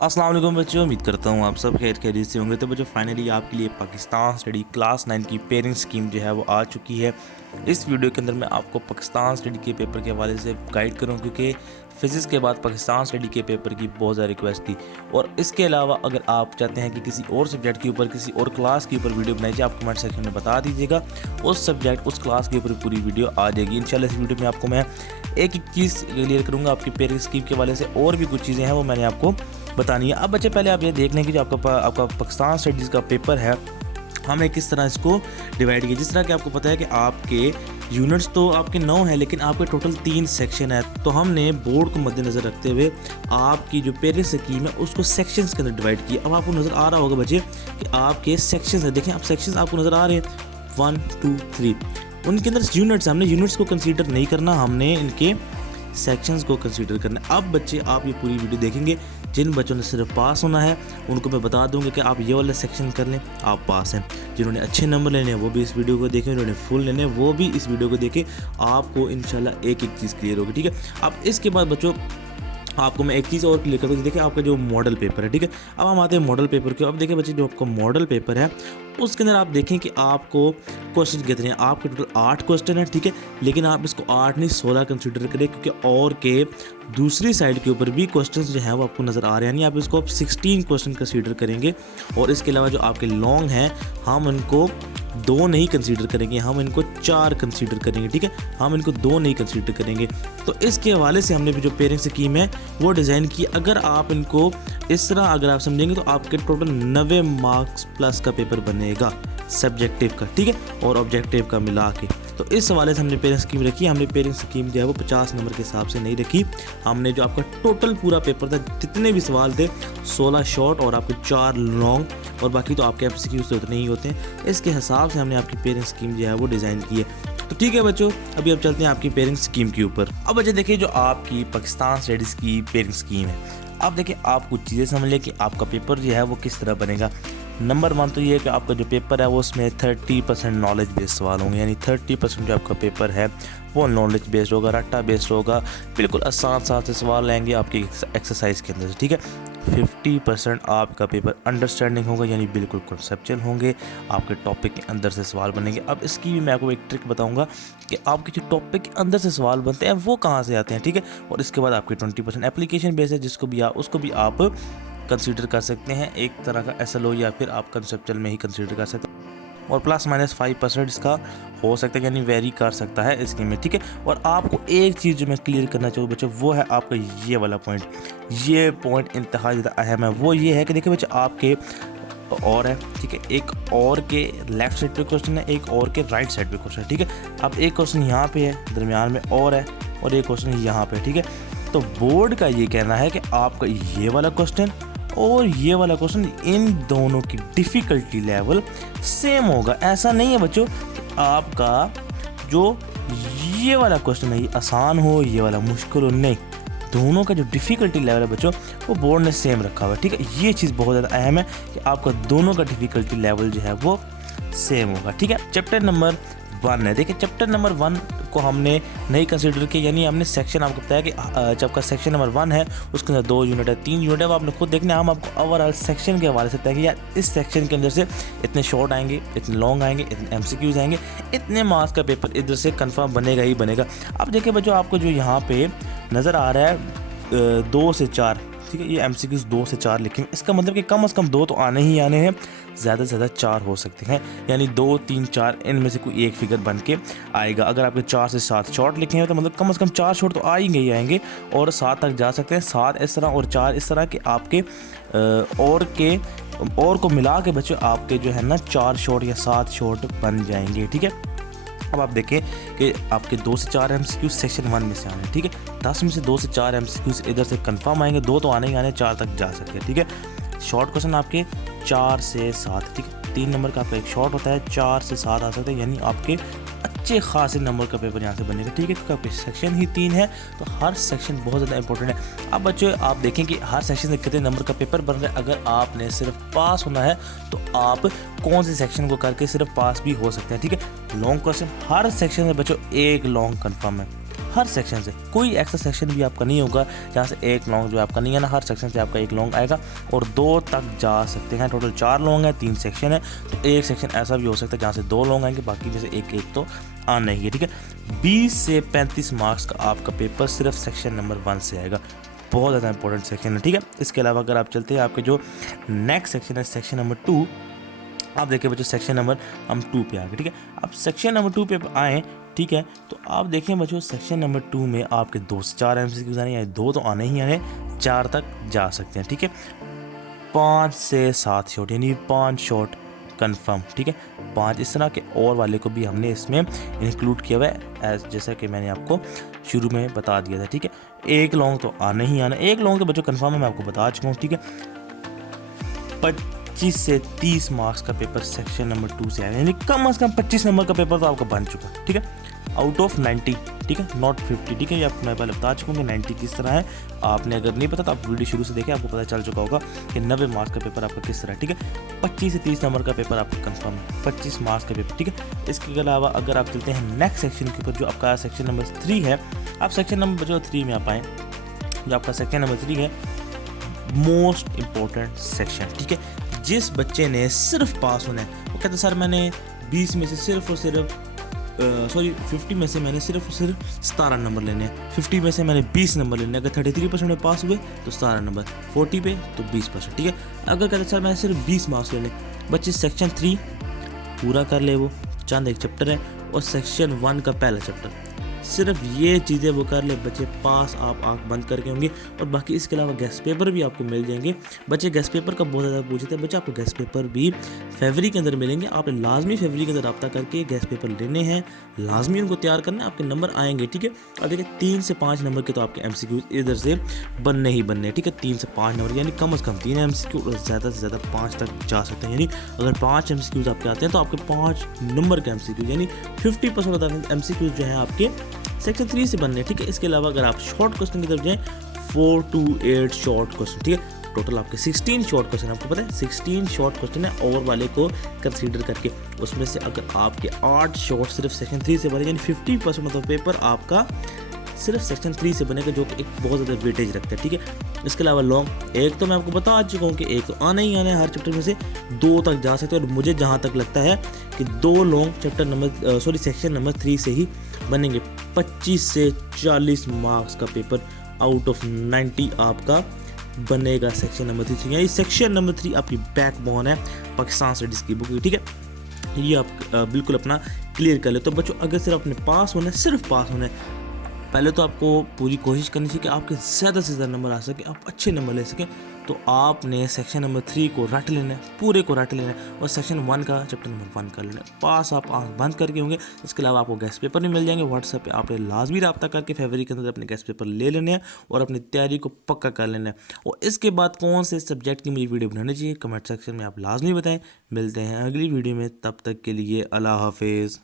अस्सलाम वालेकुम बच्चों, उम्मीद करता हूँ आप सब खैरियत से होंगे। तो बच्चों फाइनली आपके लिए पाकिस्तान स्टडी क्लास 9 की पेरेंट स्कीम जो है वो आ चुकी है। इस वीडियो के अंदर मैं आपको पाकिस्तान स्टडी के पेपर के हवाले से गाइड करूँ, क्योंकि फ़िज़िक्स के बाद पाकिस्तान स्टडी के पेपर की बहुत ज़्यादा रिक्वेस्ट थी। और इसके अलावा अगर आप चाहते हैं कि किसी और सब्जेक्ट के ऊपर, किसी और क्लास के ऊपर वीडियो बनाई जाए, आप कमेंट सेक्शन में बता दीजिएगा। उस सब्जेक्ट, उस क्लास के ऊपर पूरी वीडियो आ जाएगी इंशाल्लाह। इस वीडियो में आपको मैं एक एक चीज़ क्लियर करूँगा आपकी पेरेंट स्कीम के हवाले से, और भी कुछ चीज़ें हैं वो मैंने आपको बतानी है। अब बच्चे पहले आप ये देख लें कि जो आपका पाकिस्तान स्टडीज़ का पेपर है, हमने किस तरह इसको डिवाइड किया। जिस तरह कि आपको पता है कि आपके यूनिट्स तो आपके 9 हैं, लेकिन आपके टोटल 3 सेक्शन है। तो हमने बोर्ड को मद्देनज़र रखते हुए आपकी जो पेरेंट स्कीम है उसको सेक्शंस के अंदर डिवाइड किया। अब आपको नज़र आ रहा होगा बच्चे कि आपके सेक्शंस है, देखें आप सेक्शंस आपको नज़र आ रहे हैं 1 2 3। उनके अंदर यूनिट्स, हमने यूनिट्स को कंसीडर नहीं करना, हमने इनके सेक्शंस को कंसीडर करना। अब बच्चे आप ये पूरी वीडियो देखेंगे। जिन बच्चों ने सिर्फ पास होना है उनको मैं बता दूंगा कि आप ये वाला सेक्शन कर लें, आप पास हैं। जिन्होंने अच्छे नंबर लेने हैं वो भी इस वीडियो को देखें, जिन्होंने फुल लेने हैं वो भी इस वीडियो को देखें। आपको इंशाल्लाह एक एक चीज़ क्लियर होगी, ठीक है। अब इसके बाद बच्चों आपको मैं एक चीज़ और क्लियर कर दूँ। देखिए आपका जो मॉडल पेपर है, ठीक है। अब हम आते हैं मॉडल पेपर के। अब देखिए बच्चे जो आपका मॉडल पेपर है उसके अंदर आप देखें कि आपको क्वेश्चन कितने हैं। आपके टोटल 8 क्वेश्चन हैं, ठीक है। लेकिन आप इसको 8 नहीं 16 कंसीडर करें, क्योंकि और के दूसरी साइड के ऊपर भी क्वेश्चन जो हैं वो आपको नज़र आ रहे हैं। यानी आप इसको 16 क्वेश्चन कंसीडर करेंगे। और इसके अलावा जो आपके लॉन्ग हैं हम इनको 2 नहीं कंसीडर करेंगे, हम इनको 4 कंसीडर करेंगे, ठीक है। हम इनको 2 नहीं कंसीडर करेंगे। तो इसके हवाले से हमने भी जो पेरेंट स्कीम है वो डिज़ाइन की। अगर आप इनको इस तरह अगर आप समझेंगे तो आपके टोटल 90 मार्क्स प्लस का पेपर बनेगा सब्जेक्टिव का, ठीक है, और ऑब्जेक्टिव का मिला के। तो इस हवाले से हमने पेरेंट स्कीम रखी। हमने पेरेंट स्कीम जो है वो 50 नंबर के हिसाब से नहीं रखी। हमने जो आपका टोटल पूरा पेपर था, जितने भी सवाल थे 16 शॉर्ट और आपके 4 लॉन्ग, और बाकी तो आपके एमसीक्यू से उतने ही होते हैं। इसके हिसाब से हमने आपकी पेरेंट स्कीम जो है वो डिज़ाइन की है। तो ठीक है बच्चों, अभी अब चलते हैं आपकी पेरेंट स्कीम के ऊपर। अब बच्चे देखिए जो आपकी पाकिस्तान स्टडीज़ की पेरेंट स्कीम है, अब देखिए आप कुछ चीज़ें समझ लें कि आपका पेपर जो है वो किस तरह बनेगा। नंबर 1 तो ये है कि आपका जो पेपर है वो उसमें 30% नॉलेज बेस्ड सवाल होंगे। यानी 30% जो आपका पेपर है वो नॉलेज बेस्ड होगा, रट्टा बेस्ड होगा। बिल्कुल आसान से सवाल लेंगे आपकी एक्सरसाइज के अंदर से, ठीक है। 50% आपका पेपर अंडरस्टैंडिंग होगा, यानी बिल्कुल कॉन्सेप्चुअल होंगे। आपके टॉपिक के अंदर से सवाल बनेंगे। अब इसकी भी मैं आपको एक ट्रिक बताऊंगा कि आपके जो टॉपिक के अंदर से सवाल बनते हैं वो कहाँ से आते हैं, ठीक है। और इसके बाद आपके 20% एप्लीकेशन बेस्ड है, जिसको भी उसको भी आप कंसीडर कर सकते हैं, एक तरह का SLO, या फिर आप कंसेप्चुअल में ही कंसीडर कर सकते हैं। और +-5% इसका हो सकता है, यानी वेरी कर सकता है इसके में, ठीक है। और आपको एक चीज़ जो मैं क्लियर करना चाहूँ बच्चों, वो है आपका ये वाला पॉइंट। ये पॉइंट इंतहा ज़्यादा अहम है। वो ये है कि देखिए बच्चे आपके और है, ठीक है, एक और के लेफ्ट साइड पे क्वेश्चन है, एक और के राइट साइड पे क्वेश्चन है, ठीक है। अब एक क्वेश्चन यहाँ पे है, दरमियान में और है, और एक क्वेश्चन यहाँ पे, ठीक है। तो बोर्ड का ये कहना है कि आपका ये वाला क्वेश्चन और ये वाला क्वेश्चन, इन दोनों की डिफ़िकल्टी लेवल सेम होगा। ऐसा नहीं है बच्चों कि आपका जो ये वाला क्वेश्चन है ये आसान हो, ये वाला मुश्किल हो, नहीं। दोनों का जो डिफ़िकल्टी लेवल है बच्चों वो बोर्ड ने सेम रखा हुआ है, ठीक है। ये चीज़ बहुत ज़्यादा अहम है कि आपका दोनों का डिफ़िकल्टी लेवल जो है वो सेम होगा, ठीक है। चैप्टर नंबर 1 है। देखिए चैप्टर नंबर 1 को हमने नहीं कंसीडर किया, यानी हमने सेक्शन, आपको बताया कि जब आपका सेक्शन नंबर 1 है उसके अंदर 2 यूनिट है, 3 यूनिट है, वो आपने खुद देखना है। हम आपको ओवरऑल सेक्शन के हवाले से तय कि यार इस सेक्शन के अंदर से इतने शॉर्ट आएंगे, इतने लॉन्ग आएंगे, इतने MCQs आएंगे, इतने मार्क्स का पेपर इधर से कंफर्म बनेगा ही बनेगा। अब देखिए बच्चों आपको जो यहाँ पे नज़र आ रहा है 2 से 4, ठीक है, ये MCQs 2 से 4 लिखे हैं। इसका मतलब कि कम से कम 2 तो आने ही आने हैं, ज़्यादा से ज़्यादा 4 हो सकते हैं। यानी 2 3 4 इनमें से कोई एक फिगर बन के आएगा। अगर आपके 4 से 7 शॉर्ट लिखे हैं तो मतलब कम से कम 4 शॉर्ट तो आएंगे ही आएंगे, और 7 तक जा सकते हैं। 7 इस तरह और 4 इस तरह के आपके और को मिला के बच्चों आपके जो है ना 4 शॉर्ट या 7 शॉर्ट बन जाएंगे, ठीक है। अब आप देखें कि आपके 2 से 4 MCQs सेक्शन 1 में से आने हैं, ठीक है। 10 में से 2 से 4 MCQs इधर से कंफर्म आएंगे, 2 तो आने ही आने, 4 तक जा सकते हैं, ठीक है। शॉर्ट क्वेश्चन आपके 4 से 7, ठीक है। 3 नंबर का आपका एक शॉर्ट होता है, 4 से 7 आ सकते हैं, यानी आपके अच्छे खासे नंबर का पेपर यहाँ से बनेगा, ठीक है। क्योंकि आपके सेक्शन ही 3 है तो हर सेक्शन बहुत ज़्यादा इंपॉर्टेंट है। अब बच्चों आप देखें कि हर सेक्शन से कितने नंबर का पेपर बन रहा है। अगर आपने सिर्फ पास होना है तो आप कौन से सेक्शन को करके सिर्फ पास भी हो सकते हैं, ठीक है। लॉन्ग क्वेश्चन हर सेक्शन में बच्चों एक लॉन्ग कन्फर्म है, हर सेक्शन से कोई एक्स्ट्रा सेक्शन भी आपका नहीं होगा जहाँ से एक लॉन्ग जो आपका नहीं है ना, हर सेक्शन से आपका एक लॉन्ग आएगा और 2 तक जा सकते हैं। टोटल 4 लॉन्ग है, 3 सेक्शन है, तो एक सेक्शन ऐसा भी हो सकता है जहाँ से 2 लॉन्ग आएंगे, बाकी में से एक एक तो आना ही है। ठीक है, 20 से 35 मार्क्स का आपका पेपर सिर्फ सेक्शन नंबर 1 से आएगा। बहुत ज़्यादा इंपॉर्टेंट सेक्शन है। ठीक है, इसके अलावा अगर आप चलते हैं आपके जो नेक्स्ट सेक्शन है सेक्शन नंबर 2, आप देखिए बच्चों सेक्शन नंबर हम 2 पे आ गए। ठीक है, अब सेक्शन नंबर 2 पे आए, ठीक है, तो आप देखें बच्चों सेक्शन नंबर 2 में आपके 2 से 4 MCQs आने हैं, 2 तो आने ही आने, 4 तक जा सकते हैं। ठीक है, 5 से 7 शॉट यानी 5 शॉट कंफर्म। ठीक है, 5 इस तरह के और वाले को भी हमने इसमें इंक्लूड किया हुआ है जैसा कि मैंने आपको शुरू में बता दिया था। ठीक है, एक लॉन्ग तो आना ही आना, एक लॉन्ग तो बच्चों कंफर्म है, मैं आपको बता चुका हूँ। ठीक है, 25 से 30 मार्क्स का पेपर सेक्शन नंबर 2 से आया, यानी कम से कम 25 नंबर का पेपर तो आपका बन चुका है। ठीक है, आउट ऑफ 90, ठीक है, नॉट 50। ठीक है, ये मैं पहले बता चुका हूँ कि 90 किस तरह है। आपने अगर नहीं पता तो आप वीडियो शुरू से देखें, आपको पता चल चुका होगा कि 90 मार्क्स का पेपर आपका किस तरह है। ठीक है, 25 से 30 नंबर का पेपर आपका कंफर्म है, 25 मार्क्स का पेपर। ठीक है, इसके अलावा अगर आप चलते हैं नेक्स्ट सेक्शन के ऊपर जो आपका सेक्शन नंबर 3 है, आप सेक्शन नंबर जो 3 में आप आएँ, जो आपका सेक्शन नंबर 3 है मोस्ट इम्पोर्टेंट सेक्शन। ठीक है, जिस बच्चे ने सिर्फ पास होना है, वो कहते सर मैंने 20 में से सिर्फ और सिर्फ 50 में से मैंने सिर्फ और सिर्फ 17 नंबर लेने हैं, 50 में से मैंने 20 नंबर लेने हैं। अगर 33% में पास हुए तो 17 नंबर, 40 पे तो 20%। ठीक है, अगर कहते सर मैंने सिर्फ 20 मार्क्स लेने, बच्चे सेक्शन 3 पूरा कर ले, वो चंद एक चैप्टर है, और सेक्शन 1 का पहला चैप्टर, सिर्फ ये चीज़ें वो कर ले, बच्चे पास आप आंख बंद करके होंगे। और बाकी इसके अलावा गेस्ट पेपर भी आपको मिल जाएंगे। बच्चे गेस्ट पेपर का बहुत ज़्यादा पूछते हैं, बच्चे आपको गेस्ट पेपर भी फरवरी के अंदर मिलेंगे। आपने लाजमी फरवरी के अंदर रब्ता करके गेस्ट पेपर लेने हैं, लाजमी उनको तैयार करना है, आपके नंबर आएंगे। ठीक है, और देखिए 3 से 5 नंबर के तो आपके MCQ इधर से बनने ही बनने। ठीक है, 3 से 5 नंबर यानी कम से कम 3 MCQ और ज़्यादा से ज़्यादा 5 तक जा सकते हैं। यानी अगर 5 MCQs आपके आते हैं तो आपके 5 नंबर के MCQ यानी 50% MCQ जो है आपके सेक्शन 3 से बनने। ठीक है, इसके अलावा अगर आप शॉर्ट क्वेश्चन की तरफ जाएं, 4 to 8 शॉर्ट क्वेश्चन। ठीक है, टोटल आपके 16 शॉर्ट क्वेश्चन, आपको पता है 16 शॉर्ट क्वेश्चन है ओवर वाले को कंसीडर करके। उसमें से अगर आपके 8 शॉर्ट सिर्फ सेक्शन 3 से बने, यानी 50% ऑफ द पेपर आपका सिर्फ सेक्शन 3 से बनेगा, जो कि एक बहुत ज़्यादा वेटेज रखता है। ठीक है, इसके अलावा लॉन्ग एक तो मैं आपको बता चुका हूँ कि एक तो आना ही आना है, हर चैप्टर में से 2 तक जा सकते हैं। और मुझे जहाँ तक लगता है कि 2 long chapter number section number 3 से ही बनेंगे। 25 से 40 मार्क्स का पेपर आउट ऑफ 90 आपका बनेगा सेक्शन नंबर 3। यानी सेक्शन नंबर 3 आपकी बैकबोन है पाकिस्तान स्टडीज़ की बुक की। ठीक है, ये आप बिल्कुल अपना क्लियर कर ले। तो बच्चों अगर सिर्फ अपने पास होना है, सिर्फ पास होना है, पहले तो आपको पूरी कोशिश करनी चाहिए कि आपके ज़्यादा से ज़्यादा नंबर आ सके, आप अच्छे नंबर ले सकें। तो आपने सेक्शन नंबर 3 को रट लेना है, पूरे को रट लेना है, और सेक्शन 1 का चैप्टर नंबर 1 कर लेना है। पास आप आंख बंद करके होंगे। इसके अलावा आपको गेस्ट पेपर भी मिल जाएंगे व्हाट्सएप पे, आपने लाजमी रब्ता करके फरवरी के अंदर अपने गेस्ट पेपर ले लेने हैं और अपनी तैयारी को पक्का कर लेना है। और इसके बाद कौन से सब्जेक्ट की मुझे वीडियो बनानी चाहिए कमेंट सेक्शन में आप लाजमी बताएँ। मिलते हैं अगली वीडियो में, तब तक के लिए अल्लाह हाफिज़।